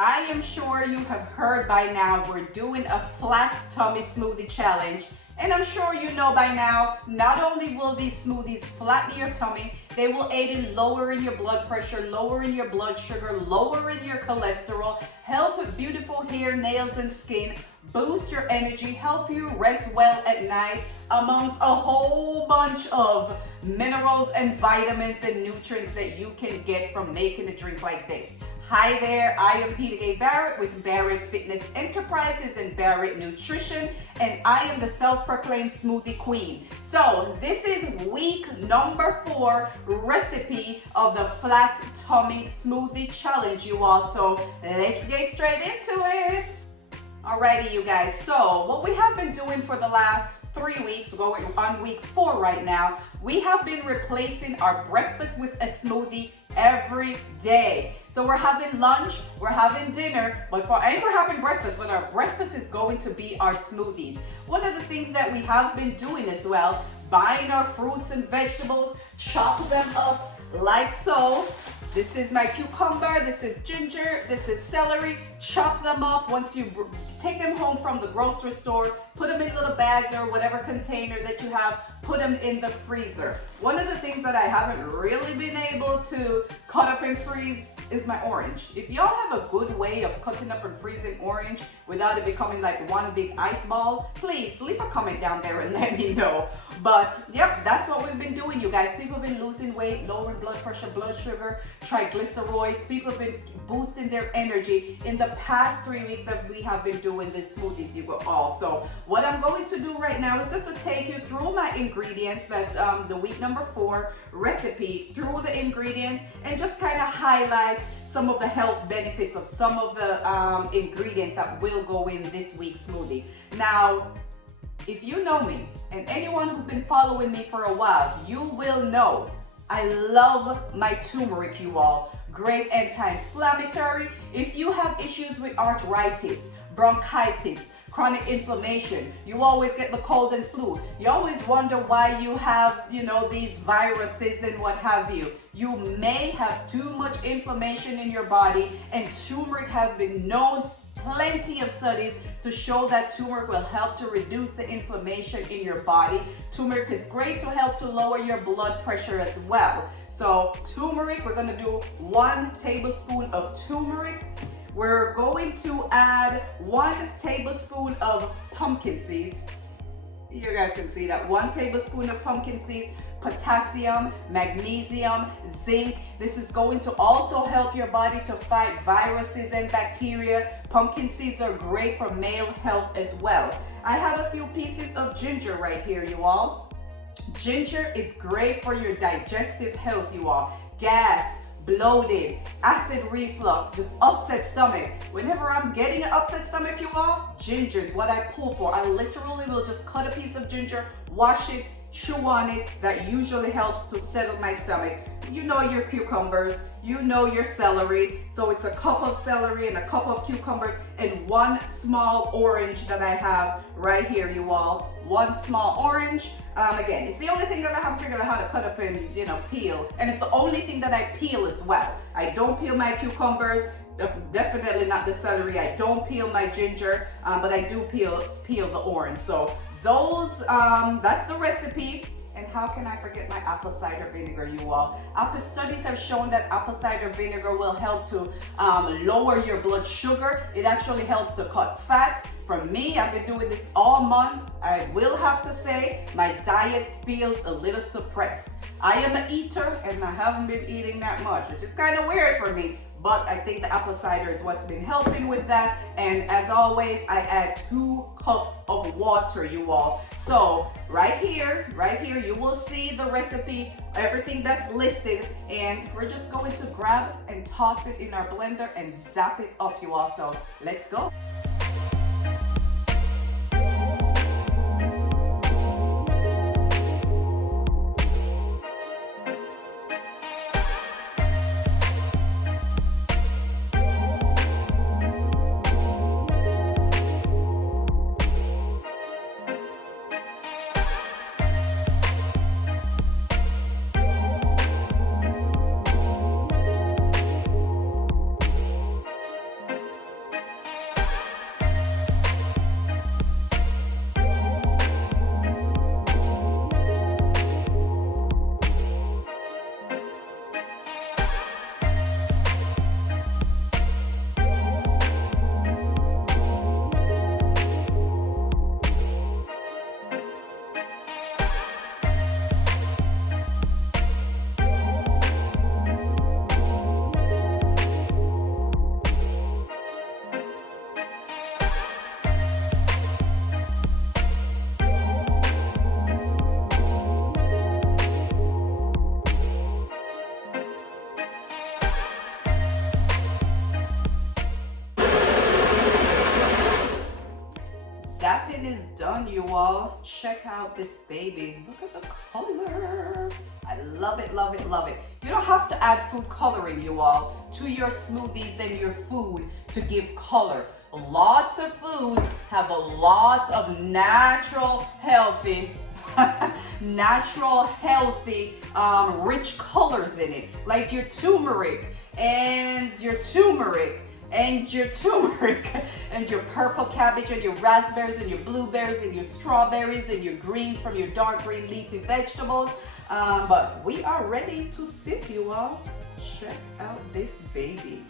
I am sure you have heard by now we're doing a flat tummy smoothie challenge. And I'm sure you know by now, not only will these smoothies flatten your tummy, they will aid in lowering your blood pressure, lowering your blood sugar, lowering your cholesterol, help with beautiful hair, nails, and skin, boost your energy, help you rest well at night, amongst a whole bunch of minerals and vitamins and nutrients that you can get from making a drink like this. Hi there, I am Peter Gay Barrett with Barrett Fitness Enterprises and Barrett Nutrition, and I am the self-proclaimed smoothie queen. So this is week number 4 recipe of the flat tummy smoothie challenge, you all. So let's get straight into it. Alrighty, you guys. So what we have been doing for the last 3 weeks, going on week 4 right now, we have been replacing our breakfast with a smoothie every day. So we're having lunch, we're having dinner, but we're having breakfast, but our breakfast is going to be our smoothies. One of the things that we have been doing as well, buying our fruits and vegetables, chop them up like so. This is my cucumber, this is ginger, this is celery. Chop them up. Once you take them home from the grocery store, put them in little bags or whatever container that you have, put them in the freezer. One of the things that I haven't really been able to cut up and freeze is my orange. If y'all have a good way of cutting up and freezing orange without it becoming like one big ice ball, please leave a comment down there and let me know. But yep, that's what we've been doing, you guys. People have been losing weight, lowering blood pressure, blood sugar, triglycerides. People have been boosting their energy in the past 3 weeks that we have been doing this smoothies, you all. So what I'm going to do right now is just to take you through my ingredients, that the week number 4 recipe, through the ingredients, and just kind of highlight some of the health benefits of some of the ingredients that will go in this week's smoothie. Now, if you know me, and anyone who's been following me for a while, you will know I love my turmeric, you all. Great anti-inflammatory. If you have issues with arthritis, bronchitis, chronic inflammation, you always get the cold and flu, you always wonder why you have, these viruses and what have you. You may have too much inflammation in your body, and turmeric have been known, plenty of studies to show that turmeric will help to reduce the inflammation in your body. Turmeric is great to help to lower your blood pressure as well. So turmeric, we're gonna do 1 tablespoon of turmeric. We're going to add 1 tablespoon of pumpkin seeds. You guys can see that 1 tablespoon of pumpkin seeds, potassium, magnesium, zinc. This is going to also help your body to fight viruses and bacteria. Pumpkin seeds are great for male health as well. I have a few pieces of ginger right here, you all. Ginger is great for your digestive health, you all. Gas, bloated, acid reflux, just upset stomach. Whenever I'm getting an upset stomach, you all, ginger is what I pull for. I literally will just cut a piece of ginger, wash it, chew on it. That usually helps to settle my stomach. You know your cucumbers, you know your celery. So it's a cup of celery and a cup of cucumbers and 1 small orange that I have right here, you all. 1 small orange. Again, it's the only thing that I haven't figured out how to cut up and peel, and it's the only thing that I peel as well. I don't peel my cucumbers, definitely not the celery. I don't peel my ginger, but I do peel the orange. So those, that's the recipe. And how can I forget my apple cider vinegar, you all? Studies have shown that apple cider vinegar will help to lower your blood sugar. It actually helps to cut fat. For me, I've been doing this all month. I will have to say my diet feels a little suppressed. I am an eater and I haven't been eating that much, which is kind of weird for me. But I think the apple cider is what's been helping with that. And as always, I add 2 cups of water, you all. So right here, you will see the recipe, everything that's listed. And we're just going to grab and toss it in our blender and zap it up, you all. So let's go. chopping is done, you all. Check out this baby. Look at the color. I love it, love it, love it. You don't have to add food coloring, you all, to your smoothies and your food to give color. Lots of foods have a lot of natural, healthy, rich colors in it, like your turmeric and your turmeric and your turmeric and your purple cabbage and your raspberries and your blueberries and your strawberries and your greens from your dark green leafy vegetables. But we are ready to sip, you all. Check out this baby.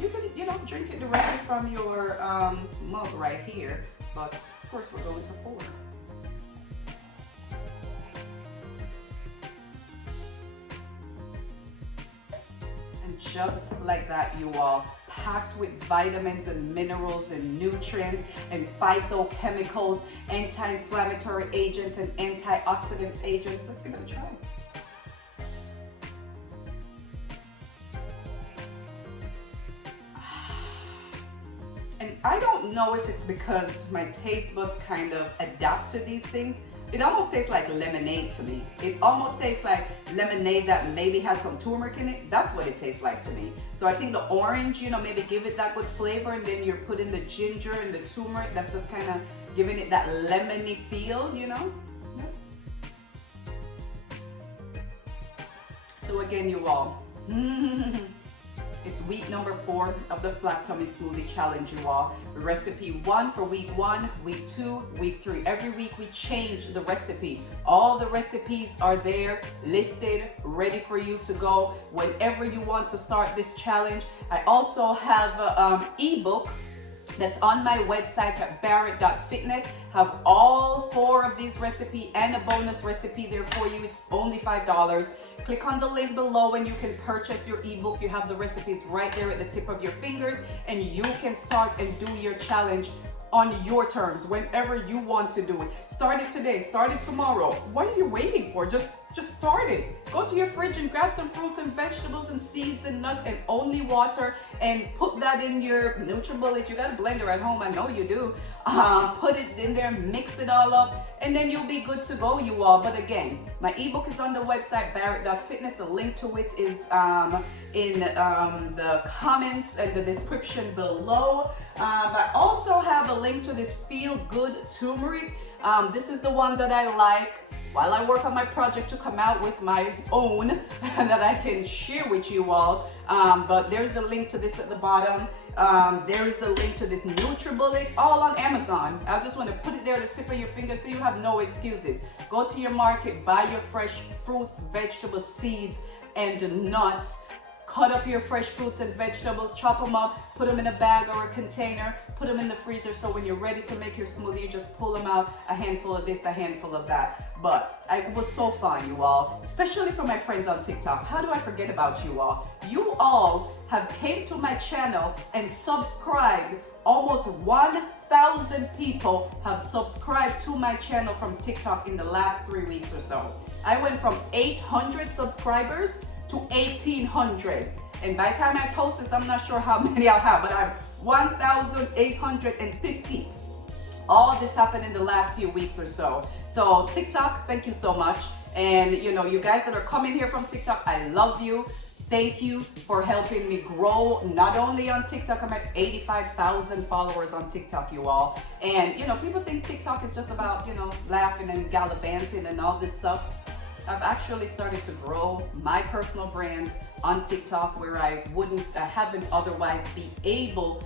You can, drink it directly from your mug right here, but of course we're going to pour. And just like that, you all, packed with vitamins and minerals and nutrients and phytochemicals, anti-inflammatory agents and antioxidant agents. Let's give it a try. And I don't know if it's because my taste buds kind of adapt to these things. It almost tastes like lemonade to me. It almost tastes like lemonade that maybe has some turmeric in it. That's what it tastes like to me. So I think the orange, maybe give it that good flavor, and then you're putting the ginger and the turmeric. That's just kind of giving it that lemony feel, Yep. So again, you all, it's week number 4 of the Flat Tummy Smoothie Challenge, you all. Recipe 1 for week 1, week 2, week 3. Every week we change the recipe. All the recipes are there, listed, ready for you to go whenever you want to start this challenge. I also have an ebook that's on my website at barrett.fitness. Have all 4 of these recipes and a bonus recipe there for you. It's only $5. Click on the link below and you can purchase your ebook. You have the recipes right there at the tip of your fingers, and you can start and do your challenge on your terms, whenever you want to do it. Start it today, start it tomorrow. What are you waiting for? Just start it. Go to your fridge and grab some fruits and vegetables and seeds and nuts and only water, and put that in your NutriBullet. You got a blender at home, I know you do. Put it in there, mix it all up, and then you'll be good to go, you all. But again, my ebook is on the website barrett.fitness. A link to it is in the comments and the description below. I also have a link to this Feel Good Turmeric. This is the one that I like while I work on my project to come out with my own that I can share with you all. But there's a link to this at the bottom. There is a link to this NutriBullet, all on Amazon. I just want to put it there at the tip of your finger so you have no excuses. Go to your market, buy your fresh fruits, vegetables, seeds, and nuts. Cut up your fresh fruits and vegetables, chop them up, put them in a bag or a container, put them in the freezer, so when you're ready to make your smoothie, you just pull them out, a handful of this, a handful of that. But it was so fun, you all, especially for my friends on TikTok. How do I forget about you all? You all have came to my channel and subscribed. Almost 1,000 people have subscribed to my channel from TikTok in the last 3 weeks or so. I went from 800 subscribers to 1,800, and by the time I post this, I'm not sure how many I'll have, but I'm 1,850. All of this happened in the last few weeks or so. So TikTok, thank you so much. And you guys that are coming here from TikTok, I love you. Thank you for helping me grow, not only on TikTok. I'm at 85,000 followers on TikTok, you all. And people think TikTok is just about, laughing and gallivanting and all this stuff. I've actually started to grow my personal brand on TikTok, where I haven't otherwise been able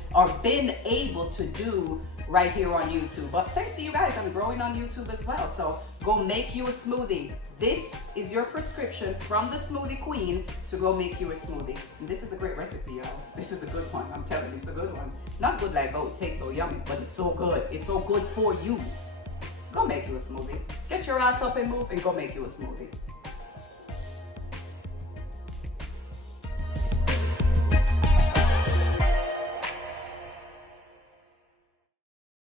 to do right here on YouTube. But thanks to you guys, I'm growing on YouTube as well. So go make you a smoothie. This is your prescription from the Smoothie Queen to go make you a smoothie. And this is a great recipe, y'all. This is a good one. I'm telling you, it's a good one. Not good like, oh, it tastes so yummy, but it's so good. It's so good for you. Go make you a smoothie. Get your ass up and move and go make you a smoothie.